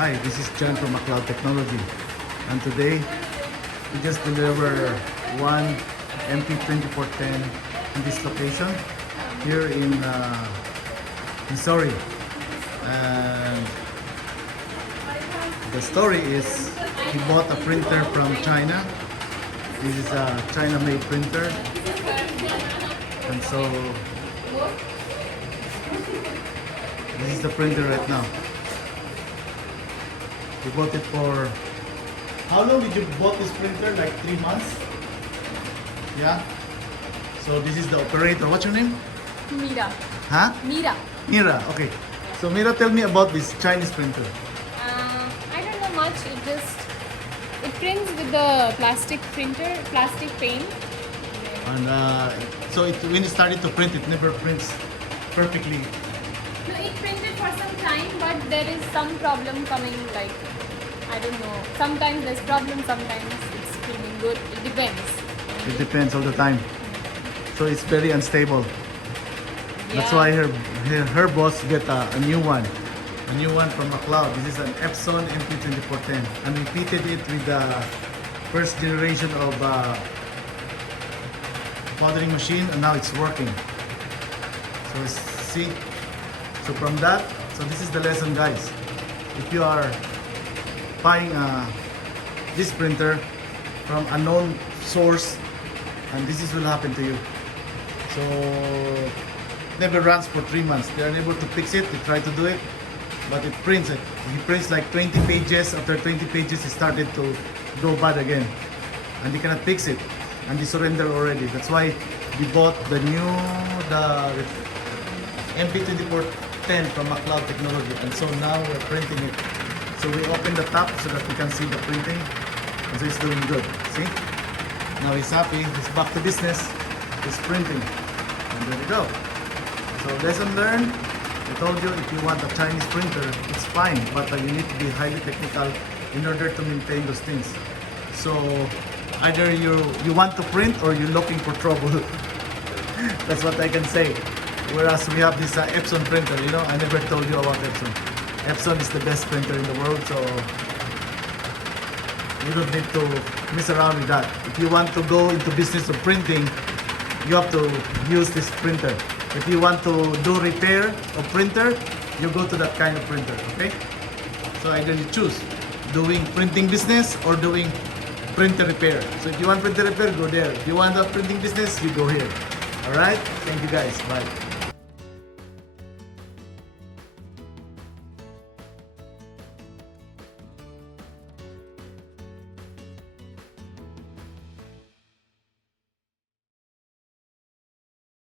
Hi, this is John from McLaud Technology, and today we just deliver one MP2410 in this location here in Missouri. And the story is he bought a printer from China. This is a China-made printer, and so this is the printer right now. We bought it for... How long did you bought this printer? Like 3 months? Yeah? So this is the operator. What's your name? Mira. Huh? Mira. Mira. Okay. So Mira, tell me about this Chinese printer. I don't know much. It prints with the plastic paint. And so when it started to print, it never prints perfectly. No, it printed for some time, but there is some problem coming. Like, I don't know. Sometimes there's problem. Sometimes it's printing good. It depends. It depends all the time. So it's very unstable. That's Yeah. why her boss get a new one. A new one from McLaud. This is an Epson MP2410. And we fitted it with the first generation of powdering machine, and now it's working. So see, so from that, so this is the lesson, guys. If you are buying this printer from a known source, and this will happen to you. So never runs for 3 months. They are unable to fix it. They try to do it, but it prints it. He prints like 20 pages. After 20 pages, it started to go bad again, and they cannot fix it, and they surrender already. That's why we bought the MP2410 from McLaud Technology, and so now we're printing it. So we open the top so that we can see the printing, and so it's doing good. See? Now he's happy. He's back to business. He's printing, and there we go. So lesson learned. I told you, if you want a Chinese printer, it's fine, but you need to be highly technical in order to maintain those things. So either you want to print or you're looking for trouble. That's what I can say. Whereas we have this Epson printer, you know, I never told you about Epson. Epson is the best printer in the world, so you don't need to mess around with that. If you want to go into business of printing, you have to use this printer. If you want to do repair of printer, you go to that kind of printer, okay? So either you choose doing printing business or doing printer repair. So if you want printer repair, go there. If you want a printing business, you go here. Alright? Thank you guys. Bye.